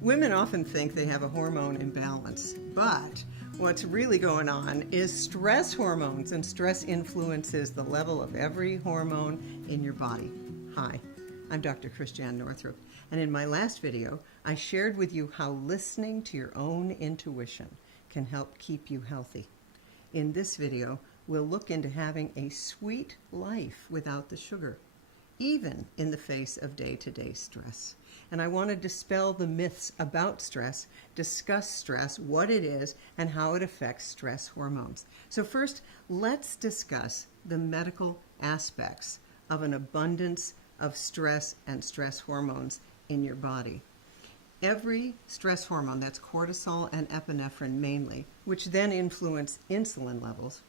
Women often think they have a hormone imbalance, but what's really going on is stress hormones, and stress influences the level of every hormone in your body. Hi, I'm Dr. Christiane Northrup, and in my last video, I shared with you how listening to your own intuition can help keep you healthy. In this video, we'll look into having a sweet life without the sugar, even in the face of day-to-day stress. And I want to dispel the myths about stress, discuss stress, what it is, and how it affects stress hormones. So first, let's discuss the medical aspects of an abundance of stress and stress hormones in your body. Every stress hormone, that's cortisol and epinephrine mainly, which then influence insulin levels,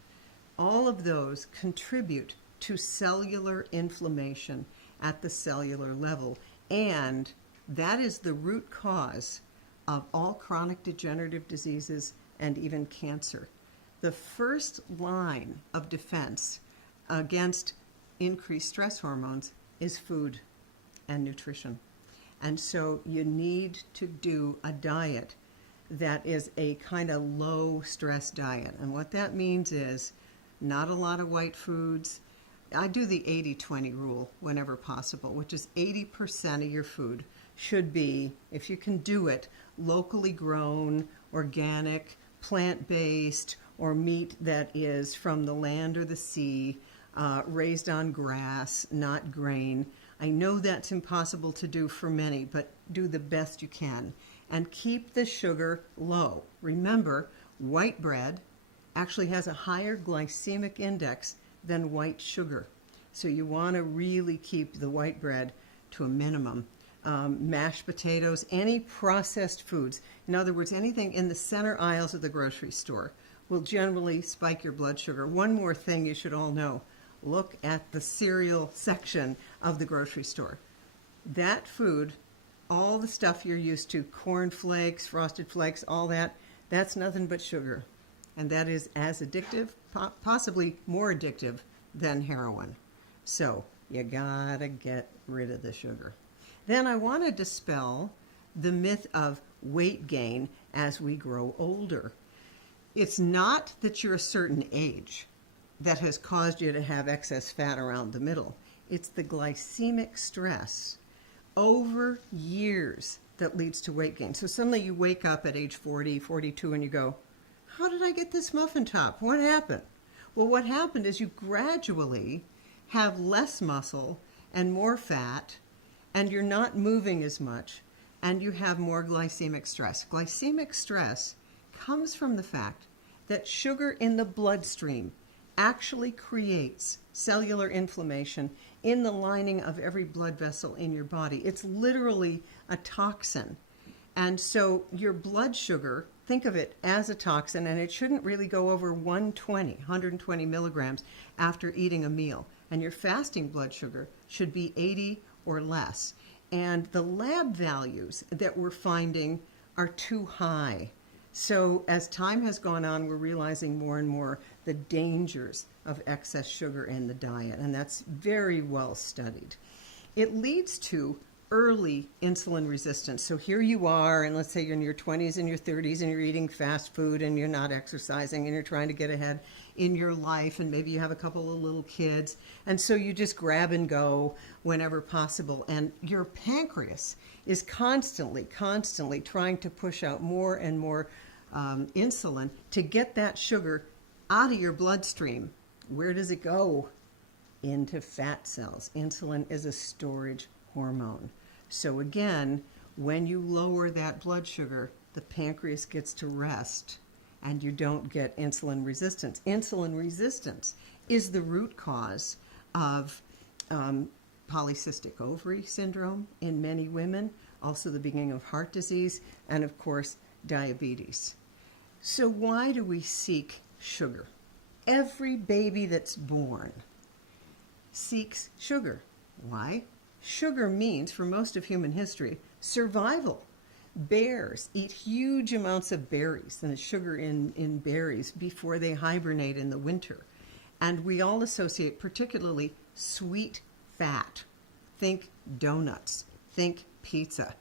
all of those contribute to cellular inflammation at the cellular level, and that is the root cause of all chronic degenerative diseases and even cancer. The first line of defense against increased stress hormones is food and nutrition. And so you need to do a diet that is a kind of low stress diet. And what that means is not a lot of white foods. I do the 80-20 rule whenever possible, which is 80% of your food should be, if you can do it, locally grown, organic, plant-based, or meat that is from the land or the sea, raised on grass, not grain. I know that's impossible to do for many, but do the best you can. And keep the sugar low. Remember, white bread actually has a higher glycemic index than white sugar. So you want to really keep the white bread to a minimum. Mashed potatoes, any processed foods, in other words, anything in the center aisles of the grocery store will generally spike your blood sugar. One more thing you should all know, look at the cereal section of the grocery store. That food, all the stuff you're used to, corn flakes, frosted flakes, all that, that's nothing but sugar. And that is as addictive, possibly more addictive than heroin. So you gotta get rid of the sugar. Then I want to dispel the myth of weight gain as we grow older. It's not that you're a certain age that has caused you to have excess fat around the middle. It's the glycemic stress over years that leads to weight gain. So suddenly you wake up at age 40, 42, and you go, how did I get this muffin top? What happened? Well, what happened is you gradually have less muscle and more fat, and you're not moving as much, and you have more glycemic stress. Glycemic stress comes from the fact that sugar in the bloodstream actually creates cellular inflammation in the lining of every blood vessel in your body. It's literally a toxin. And so your blood sugar, think of it as a toxin, and it shouldn't really go over 120 milligrams after eating a meal. And your fasting blood sugar should be 80 or less. And the lab values that we're finding are too high. So as time has gone on, we're realizing more and more the dangers of excess sugar in the diet, and that's very well studied. It leads to early insulin resistance. So here you are, and let's say you're in your 20s and your 30s and you're eating fast food and you're not exercising and you're trying to get ahead in your life, and maybe you have a couple of little kids, and so you just grab and go whenever possible, and your pancreas is constantly trying to push out more and more insulin to get that sugar out of your bloodstream. Where does it go? Into fat cells. Insulin is a storage hormone. So again, when you lower that blood sugar, the pancreas gets to rest and you don't get insulin resistance. Insulin resistance is the root cause of polycystic ovary syndrome in many women, also the beginning of heart disease, and of course, diabetes. So why do we seek sugar? Every baby that's born seeks sugar. Why? Sugar means, for most of human history, survival. Bears eat huge amounts of berries and the sugar in berries before they hibernate in the winter. And we all associate particularly sweet fat. Think donuts. Think pizza.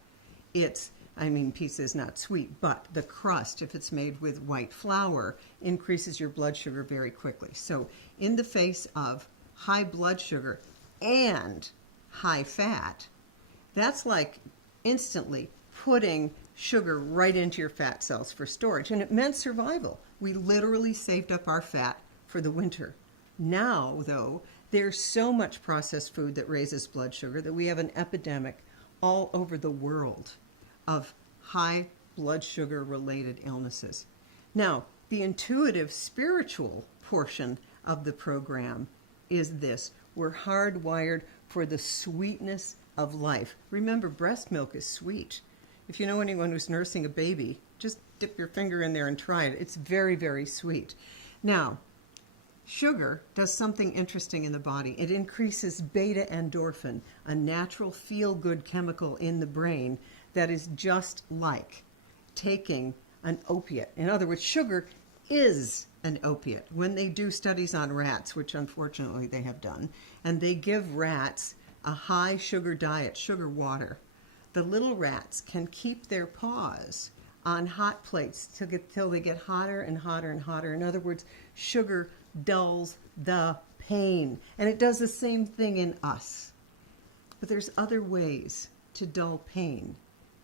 It's I mean, pizza is not sweet, but the crust, if it's made with white flour, increases your blood sugar very quickly. So in the face of high blood sugar and high fat, that's like instantly putting sugar right into your fat cells for storage. And it meant survival. We literally saved up our fat for the winter. Now, though, there's so much processed food that raises blood sugar that we have an epidemic all over the world of high blood sugar related illnesses. Now, the intuitive spiritual portion of the program is this. We're hardwired for the sweetness of life. Remember, breast milk is sweet. If you know anyone who's nursing a baby, just dip your finger in there and try it. It's very, very sweet. Now, sugar does something interesting in the body. It increases beta endorphin, a natural feel-good chemical in the brain that is just like taking an opiate. In other words, sugar is an opiate. When they do studies on rats, which unfortunately they have done, and they give rats a high sugar diet, sugar water, the little rats can keep their paws on hot plates till they get hotter and hotter and hotter. In other words, sugar dulls the pain. And it does the same thing in us. But there's other ways to dull pain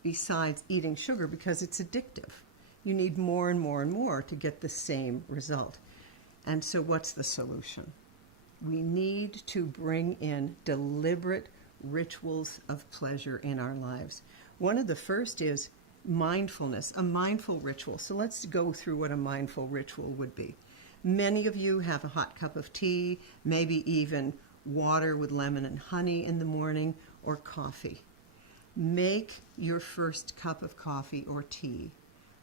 besides eating sugar because it's addictive. You need more and more and more to get the same result. And so what's the solution? We need to bring in deliberate rituals of pleasure in our lives. One of the first is mindfulness, a mindful ritual. So let's go through what a mindful ritual would be. Many of you have a hot cup of tea, maybe even water with lemon and honey in the morning, or coffee. Make your first cup of coffee or tea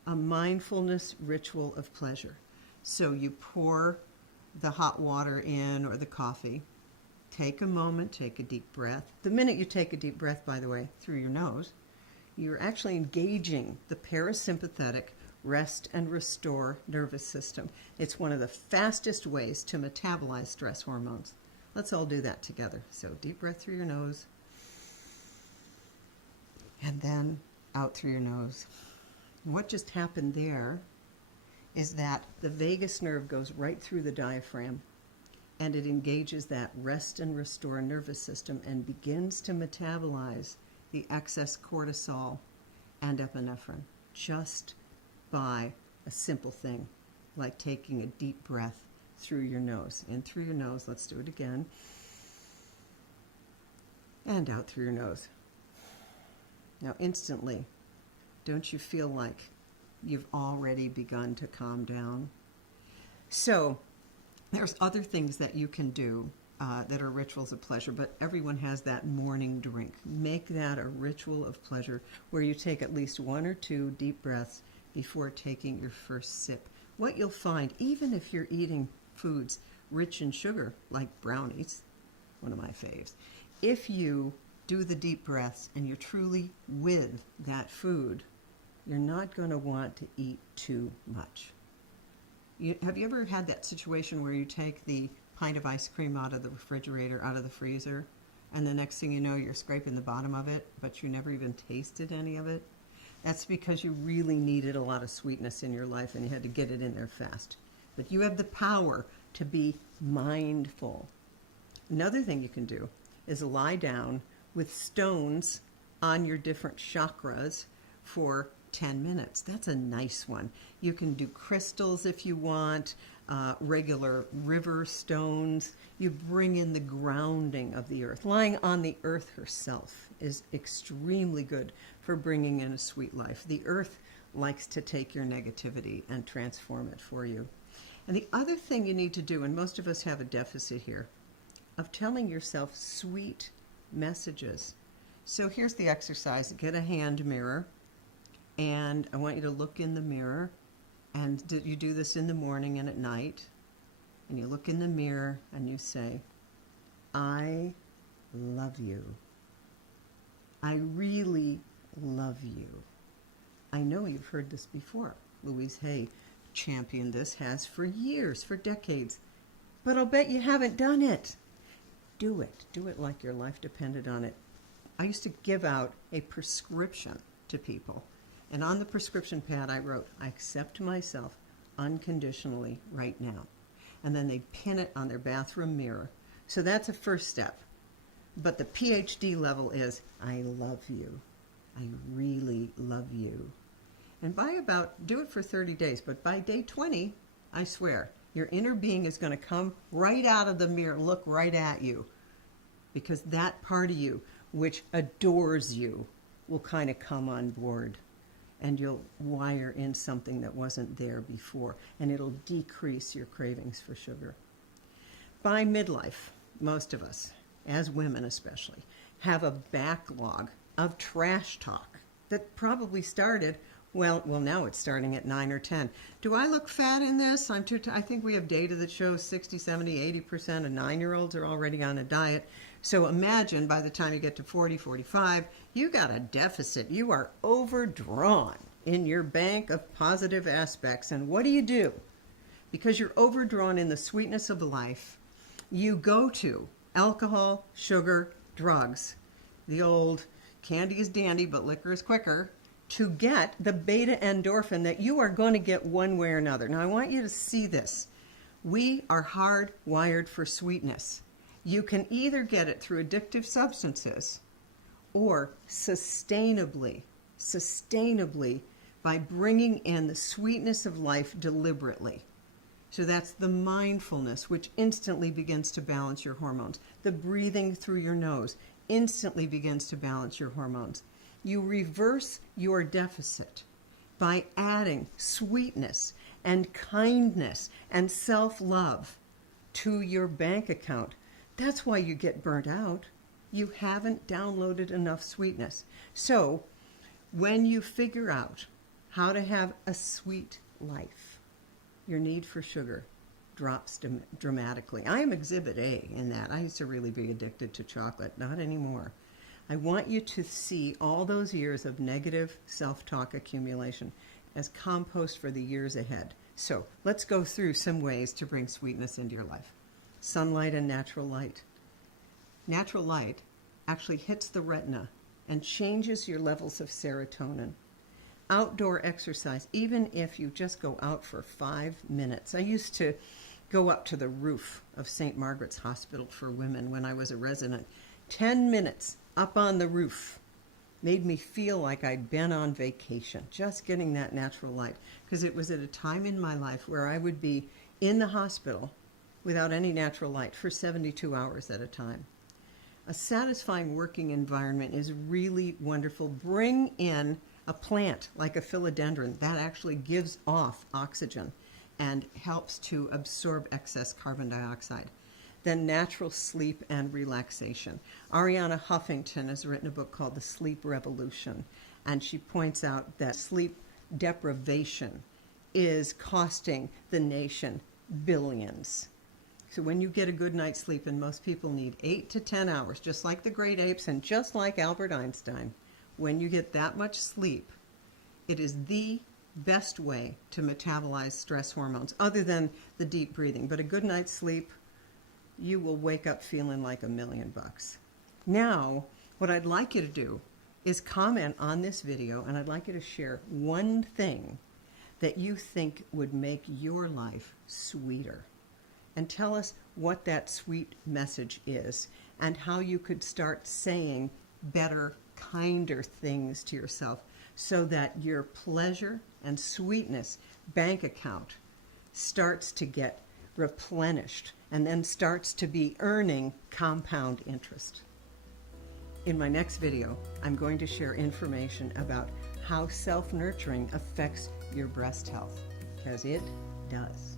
a mindfulness ritual of pleasure. So you pour the hot water in or the coffee. Take a moment, take a deep breath. The minute you take a deep breath, by the way, through your nose, you're actually engaging the parasympathetic rest and restore nervous system. It's one of the fastest ways to metabolize stress hormones. Let's all do that together. So deep breath through your nose, and then out through your nose. What just happened there is that the vagus nerve goes right through the diaphragm, and it engages that rest and restore nervous system and begins to metabolize the excess cortisol and epinephrine just by a simple thing like taking a deep breath through your nose. In through your nose, let's do it again. And out through your nose. Now instantly, don't you feel like you've already begun to calm down? So there's other things that you can do that are rituals of pleasure, but everyone has that morning drink. Make that a ritual of pleasure where you take at least 1 or 2 deep breaths before taking your first sip. What you'll find, even if you're eating foods rich in sugar, like brownies, one of my faves, if you do the deep breaths and you're truly with that food, you're not going to want to eat too much. Have you ever had that situation where you take the pint of ice cream out of the refrigerator, out of the freezer, and the next thing you know, you're scraping the bottom of it, but you never even tasted any of it? That's because you really needed a lot of sweetness in your life and you had to get it in there fast. But you have the power to be mindful. Another thing you can do is lie down with stones on your different chakras for 10 minutes. That's a nice one. You can do crystals if you want, regular river stones. You bring in the grounding of the earth. Lying on the earth herself is extremely good for bringing in a sweet life. The earth likes to take your negativity and transform it for you. And the other thing you need to do, and most of us have a deficit here, of telling yourself sweet messages. So here's the exercise. Get a hand mirror, and I want you to look in the mirror, and you do this in the morning and at night, and you look in the mirror and you say, I love you. I really love you. I know you've heard this before. Louise Hay championed this, has for years, for decades, but I'll bet you haven't done it. Do it. Do it like your life depended on it. I used to give out a prescription to people And on the prescription pad I wrote, I accept myself unconditionally right now. And then they pin it on their bathroom mirror. So that's a first step. But the PhD level is, I love you. I really love you. And do it for 30 days, but by day 20, I swear, your inner being is going to come right out of the mirror, look right at you. Because that part of you, which adores you, will kind of come on board. And you'll wire in something that wasn't there before. And it'll decrease your cravings for sugar. By midlife, most of us, as women especially, have a backlog of trash talk that probably started, well, now it's starting at 9 or 10. Do I look fat in this? I think we have data that shows 60, 70, 80% of 9-year-olds are already on a diet. So imagine by the time you get to 40, 45, you got a deficit. You are overdrawn in your bank of positive aspects. And what do? Because you're overdrawn in the sweetness of life, you go to alcohol, sugar, drugs, the old candy is dandy, but liquor is quicker, to get the beta endorphin that you are going to get one way or another. Now, I want you to see this. We are hardwired for sweetness. You can either get it through addictive substances or sustainably by bringing in the sweetness of life deliberately. So that's the mindfulness, which instantly begins to balance your hormones. The breathing through your nose instantly begins to balance your hormones. You reverse your deficit by adding sweetness and kindness and self-love to your bank account. That's why you get burnt out. You haven't downloaded enough sweetness. So when you figure out how to have a sweet life, your need for sugar drops dramatically. I am exhibit A in that. I used to really be addicted to chocolate. Not anymore. I want you to see all those years of negative self-talk accumulation as compost for the years ahead. So let's go through some ways to bring sweetness into your life. Sunlight and natural light. Natural light actually hits the retina and changes your levels of serotonin. Outdoor exercise, even if you just go out for 5 minutes. I used to go up to the roof of St. Margaret's Hospital for Women when I was a resident. 10 minutes up on the roof made me feel like I'd been on vacation, just getting that natural light. Because it was at a time in my life where I would be in the hospital without any natural light for 72 hours at a time. A satisfying working environment is really wonderful. Bring in a plant like a philodendron that actually gives off oxygen and helps to absorb excess carbon dioxide. Then natural sleep and relaxation. Arianna Huffington has written a book called The Sleep Revolution, and she points out that sleep deprivation is costing the nation billions. So when you get a good night's sleep, and most people need 8 to 10 hours, just like the great apes and just like Albert Einstein, when you get that much sleep, it is the best way to metabolize stress hormones, other than the deep breathing. But a good night's sleep, you will wake up feeling like $1 million. Now, what I'd like you to do is comment on this video, and I'd like you to share one thing that you think would make your life sweeter. And tell us what that sweet message is and how you could start saying better, kinder things to yourself so that your pleasure and sweetness bank account starts to get replenished and then starts to be earning compound interest. In my next video, I'm going to share information about how self-nurturing affects your breast health, because it does.